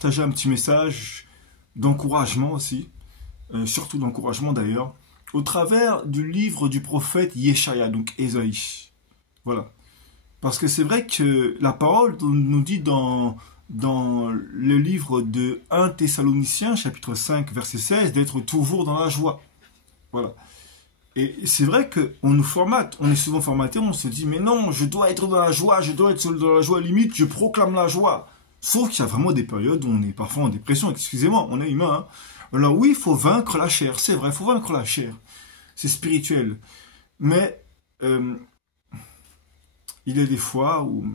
partager un petit message d'encouragement aussi, surtout d'encouragement d'ailleurs, au travers du livre du prophète Yeshaya, donc Ésaïe. Voilà. Parce que c'est vrai que la parole nous dit dans le livre de 1 Thessaloniciens, chapitre 5, verset 16, d'être toujours dans la joie. Voilà. Et c'est vrai qu'on nous formate, on est souvent formaté, on se dit, mais non, je dois être dans la joie, je dois être dans la joie, limite, je proclame la joie. Sauf qu'il y a vraiment des périodes où on est parfois en dépression, excusez-moi, on est humain. Hein. Alors oui, il faut vaincre la chair, c'est vrai, il faut vaincre la chair. C'est spirituel. Mais il y a des fois où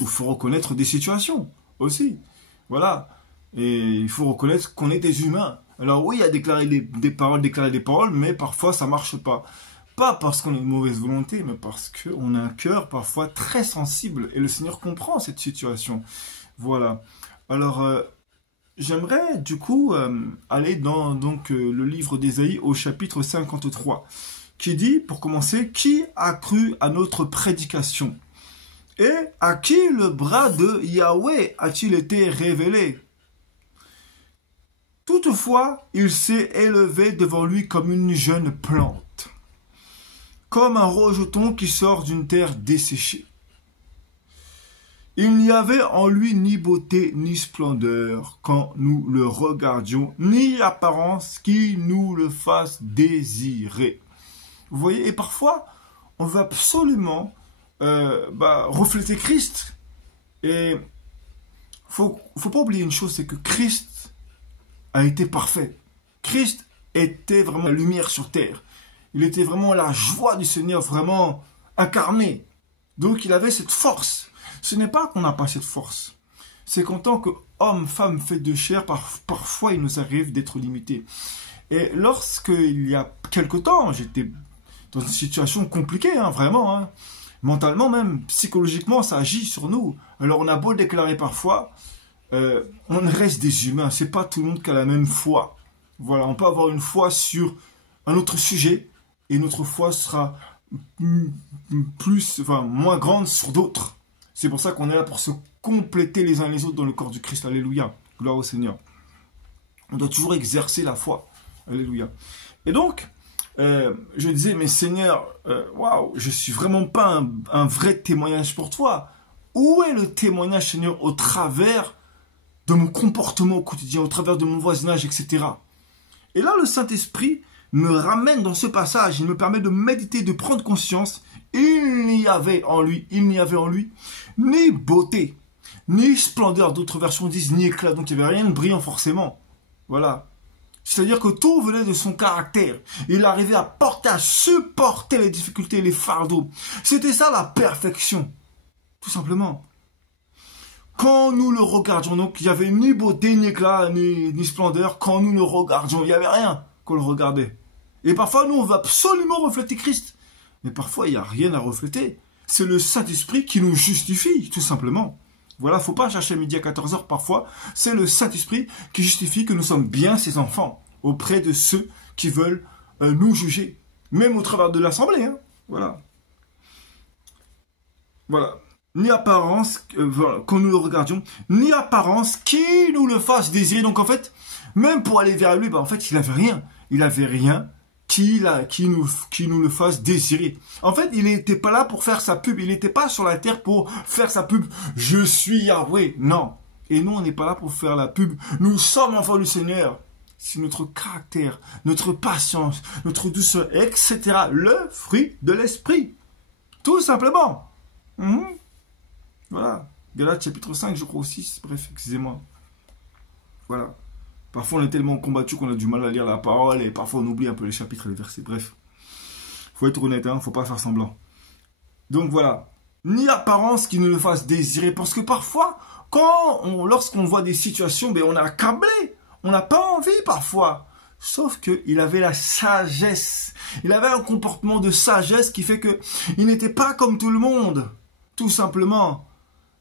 il faut reconnaître des situations aussi. Voilà. Et il faut reconnaître qu'on est des humains. Alors oui, il y a des paroles, mais parfois ça marche pas. Pas parce qu'on a une mauvaise volonté, mais parce qu'on a un cœur parfois très sensible. Et le Seigneur comprend cette situation. Voilà. Alors, j'aimerais du coup aller dans le livre d'Ésaïe au chapitre 53, qui dit, pour commencer, « Qui a cru à notre prédication ? Et à qui le bras de Yahweh a-t-il été révélé ? Toutefois, il s'est élevé devant lui comme une jeune plante, comme un rejeton qui sort d'une terre desséchée. Il n'y avait en lui ni beauté ni splendeur quand nous le regardions, ni apparence qui nous le fasse désirer. » Vous voyez, et parfois, on veut absolument refléter Christ. Et faut pas oublier une chose, c'est que Christ a été parfait. Christ était vraiment la lumière sur terre. Il était vraiment la joie du Seigneur, vraiment incarné. Donc il avait cette force. Ce n'est pas qu'on n'a pas cette force. C'est qu'en tant qu'homme, femme fait de chair, parfois il nous arrive d'être limité. Et lorsqu'il y a quelque temps, j'étais dans une situation compliquée, hein, vraiment, hein, mentalement même, psychologiquement, ça agit sur nous. Alors on a beau le déclarer parfois, on reste des humains. C'est pas tout le monde qui a la même foi. Voilà, on peut avoir une foi sur un autre sujet et notre foi sera moins grande sur d'autres. C'est pour ça qu'on est là pour se compléter les uns les autres dans le corps du Christ. Alléluia. Gloire au Seigneur. On doit toujours exercer la foi. Alléluia. Et donc, je disais, mais Seigneur, waouh, je suis vraiment pas un vrai témoignage pour toi. Où est le témoignage, Seigneur, au travers de mon comportement au quotidien, au travers de mon voisinage, etc. Et là, le Saint-Esprit me ramène dans ce passage. Il me permet de méditer, de prendre conscience. Il n'y avait en lui ni beauté, ni splendeur. D'autres versions disent ni éclat. Donc il n'y avait rien de brillant forcément. Voilà. C'est-à-dire que tout venait de son caractère. Il arrivait à supporter les difficultés, les fardeaux. C'était ça la perfection. Tout simplement. Quand nous le regardions, donc il n'y avait ni beauté, ni éclat, ni splendeur. Quand nous le regardions, il n'y avait rien qu'on le regardait. Et parfois, nous, on veut absolument refléter Christ. Mais parfois, il n'y a rien à refléter. C'est le Saint-Esprit qui nous justifie, tout simplement. Voilà, il ne faut pas chercher à midi à 14h parfois. C'est le Saint-Esprit qui justifie que nous sommes bien ses enfants auprès de ceux qui veulent nous juger. Même au travers de l'Assemblée. Hein. Voilà. Voilà. Ni apparence, quand nous le regardions, ni apparence qui nous le fasse désirer. Donc en fait, même pour aller vers lui, en fait, il n'avait rien. Il n'avait rien qui nous le fasse désirer. En fait, il n'était pas là pour faire sa pub. Il n'était pas sur la terre pour faire sa pub. Je suis Yahweh. Non. Et nous, on n'est pas là pour faire la pub. Nous sommes enfants du Seigneur. C'est notre caractère, notre patience, notre douceur, etc. Le fruit de l'esprit. Tout simplement. Voilà. Galates chapitre 5, je crois aussi. Bref, excusez-moi. Voilà. Parfois, on est tellement combattu qu'on a du mal à lire la parole et parfois, on oublie un peu les chapitres et les versets. Bref. Faut être honnête, hein. Faut pas faire semblant. Donc, voilà. Ni apparence qui nous le fasse désirer. Parce que parfois, lorsqu'on voit des situations, on est accablé. On n'a pas envie parfois. Sauf qu'il avait la sagesse. Il avait un comportement de sagesse qui fait qu'il n'était pas comme tout le monde. Tout simplement.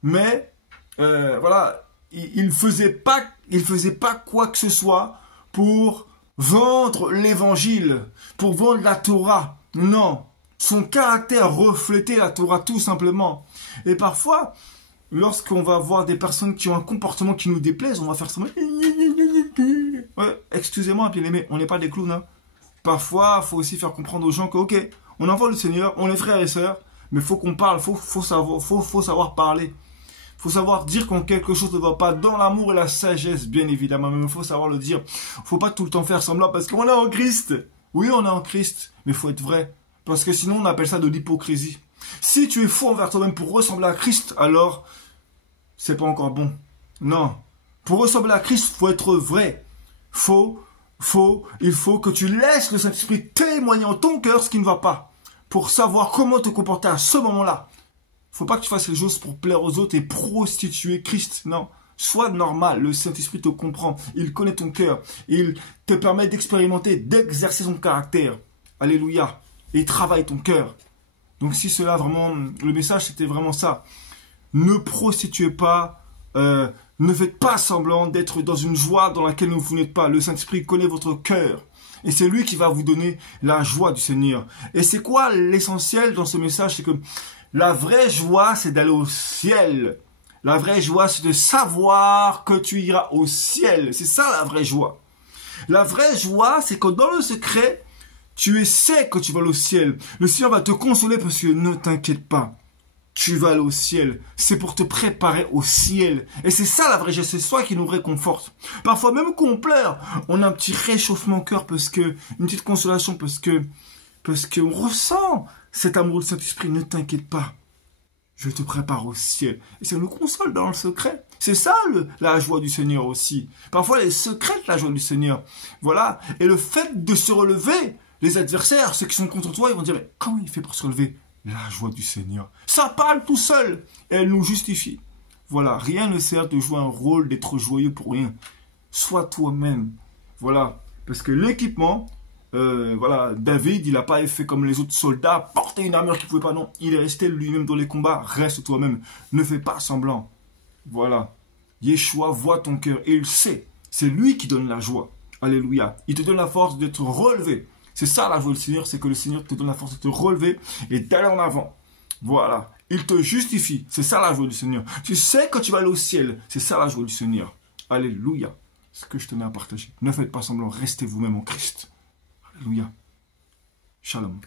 Mais, voilà, il faisait pas quoi que ce soit pour vendre l'évangile, pour vendre la Torah. Non. Son caractère reflétait la Torah, tout simplement. Et parfois, lorsqu'on va voir des personnes qui ont un comportement qui nous déplaise, on va faire ça. Ouais, excusez-moi, bien-aimés, on n'est pas des clowns. Hein. Parfois, il faut aussi faire comprendre aux gens que, ok, on envoie le Seigneur, on est frères et sœurs, mais il faut qu'on parle, faut savoir parler. Il faut savoir dire quand quelque chose ne va pas dans l'amour et la sagesse, bien évidemment, mais il faut savoir le dire. Il ne faut pas tout le temps faire semblant parce qu'on est en Christ. Oui, on est en Christ, mais il faut être vrai. Parce que sinon, on appelle ça de l'hypocrisie. Si tu es faux envers toi-même pour ressembler à Christ, alors, c'est pas encore bon. Non. Pour ressembler à Christ, il faut être vrai. Il faut que tu laisses le Saint-Esprit témoigner en ton cœur ce qui ne va pas. Pour savoir comment te comporter à ce moment-là. Faut pas que tu fasses les choses pour plaire aux autres et prostituer Christ. Non. Sois normal. Le Saint-Esprit te comprend. Il connaît ton cœur. Il te permet d'expérimenter, d'exercer son caractère. Alléluia. Et il travaille ton cœur. Donc si cela vraiment, le message c'était vraiment ça. Ne prostituez pas, ne faites pas semblant d'être dans une joie dans laquelle vous n'êtes pas. Le Saint-Esprit connaît votre cœur. Et c'est lui qui va vous donner la joie du Seigneur. Et c'est quoi l'essentiel dans ce message? C'est que la vraie joie, c'est d'aller au ciel. La vraie joie, c'est de savoir que tu iras au ciel. C'est ça la vraie joie. La vraie joie, c'est que dans le secret, tu sais que tu vas aller au ciel. Le Seigneur va te consoler parce que ne t'inquiète pas. Tu vas aller au ciel. C'est pour te préparer au ciel. Et c'est ça la vraie joie. C'est ça qui nous réconforte. Parfois, même quand on pleure, on a un petit réchauffement au cœur parce que, une petite consolation parce qu'on ressent cet amour du Saint-Esprit. Ne t'inquiète pas. Je te prépare au ciel. Et ça nous console dans le secret. C'est ça la joie du Seigneur aussi. Parfois, les secrets de la joie du Seigneur. Voilà. Et le fait de se relever, les adversaires, ceux qui sont contre toi, ils vont dire, mais comment il fait pour se relever? La joie du Seigneur. Ça parle tout seul. Et elle nous justifie. Voilà. Rien ne sert de jouer un rôle, d'être joyeux pour rien. Sois toi-même. Voilà. Parce que l'équipement, voilà, David, il n'a pas fait comme les autres soldats, porter une armure qu'il ne pouvait pas, non. Il est resté lui-même dans les combats. Reste toi-même. Ne fais pas semblant. Voilà. Yeshua voit ton cœur et il sait. C'est lui qui donne la joie. Alléluia. Il te donne la force d'être relevé. C'est ça la joie du Seigneur, c'est que le Seigneur te donne la force de te relever et d'aller en avant. Voilà. Il te justifie. C'est ça la joie du Seigneur. Tu sais que tu vas aller au ciel. C'est ça la joie du Seigneur. Alléluia. Ce que je tenais à partager. Ne faites pas semblant. Restez vous-même en Christ. Alléluia. Shalom.